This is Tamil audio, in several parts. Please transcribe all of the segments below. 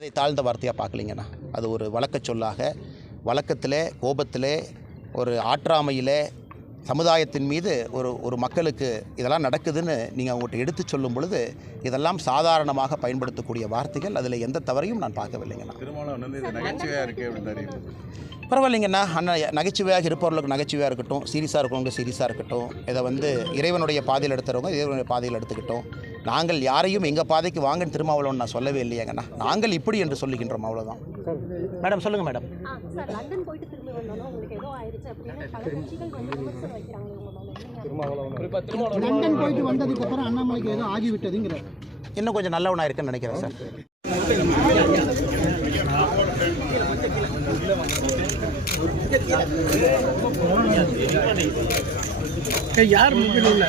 அதை தாழ்ந்த வார்த்தையாக பார்க்கலிங்கண்ணா. அது ஒரு வழக்கச் சொல்லாக வழக்கத்திலே கோபத்திலே ஒரு ஆற்றாமையிலே சமுதாயத்தின் மீது ஒரு ஒரு மக்களுக்கு இதெல்லாம் நடக்குதுன்னு நீங்கள் அவங்ககிட்ட எடுத்து சொல்லும் பொழுது இதெல்லாம் சாதாரணமாக பயன்படுத்தக்கூடிய வார்த்தைகள் அதில் எந்த தவறையும் நான் பார்க்கவில்லைங்கண்ணா. பரவாயில்லைங்கண்ணா. அண்ணன் நகைச்சுவையாக இருப்பவர்களுக்கு நகைச்சுவையாக இருக்கட்டும் சீரியஸாக இருக்கவங்க சீரியஸாக இருக்கட்டும் இதை வந்து இறைவனுடைய பாதையில் எடுத்துறவங்க இறைவனுடைய பாதையில் எடுத்துக்கிட்டோம். நாங்கள் யாரையும் எங்கள் பாதைக்கு வாங்கன்னு திருமாவளவன் நான் சொல்லவே இல்லையாங்கண்ணா. நாங்கள் இப்படி என்று சொல்லுகின்றோம் அவ்வளோதான் மேடம் சொல்லுங்கள் மேடம். லண்டன் போயிட்டு வந்ததுக்கு அப்புறம் அண்ணாமலைக்கு ஏதோ ஆகிவிட்டதுங்கிற இன்னும் கொஞ்சம் நல்லவனாக இருக்குன்னு நினைக்கிறேன் சார். யார் முக்கியம் இல்லை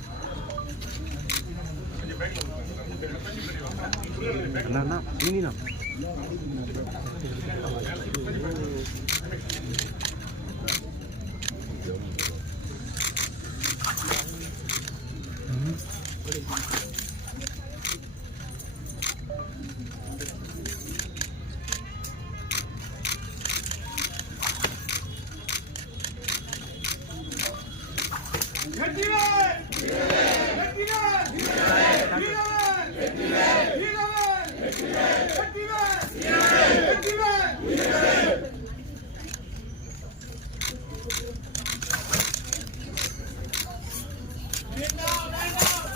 అన్నా మినిమం Good deal!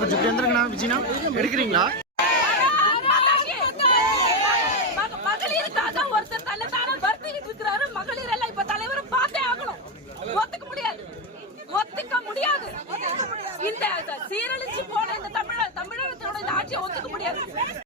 கொஞ்சம் கேந்திரங்கண்ணா விஜய்னா எடுக்கிறீங்களா? ஒத்துக்க முடியாது. இந்த சீரழிச்சு போன இந்த தமிழ தமிழகத்தோட ஆட்சியை ஒத்துக்க முடியாது.